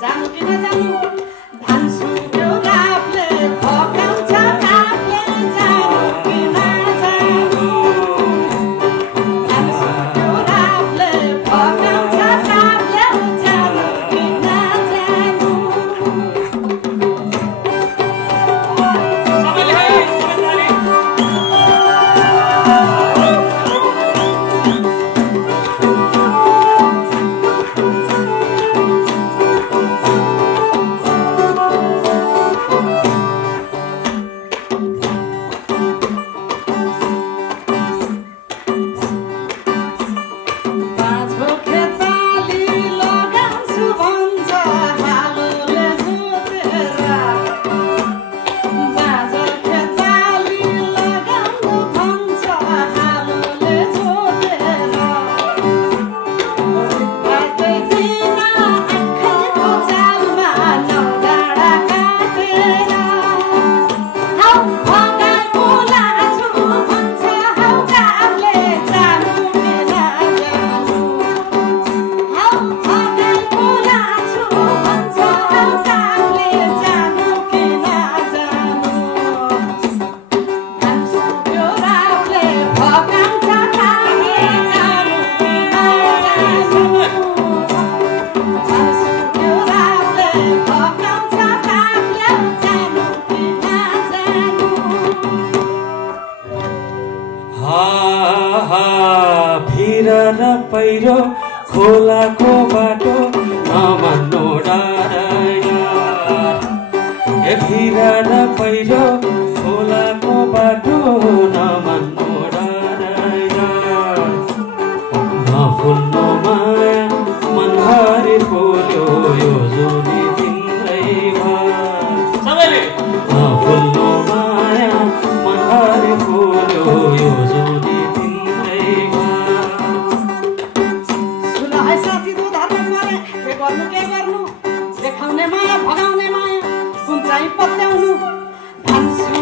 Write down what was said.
जानु कि नजानु भान्सु त्यो रातले भगाउँछ कागले जानु कि नजानु भान्सु त्यो रातले भगाउँछ कागले जानु कि नजानु पहिरो खोलाको बाटो नमान्नु डाँडा ए भिरा र पहिरो खोलाको बाटो नमान्नु डाँडा नफुल्नु माया मनभरि फुल्यो यो जुनी तिम्रै भयो नफुल्नु माया मनभरि फुल्यो यो जुनी के गर्नु देखाउने माया भगाउने माया कुन चाहिँ पत्याउनु भान्सु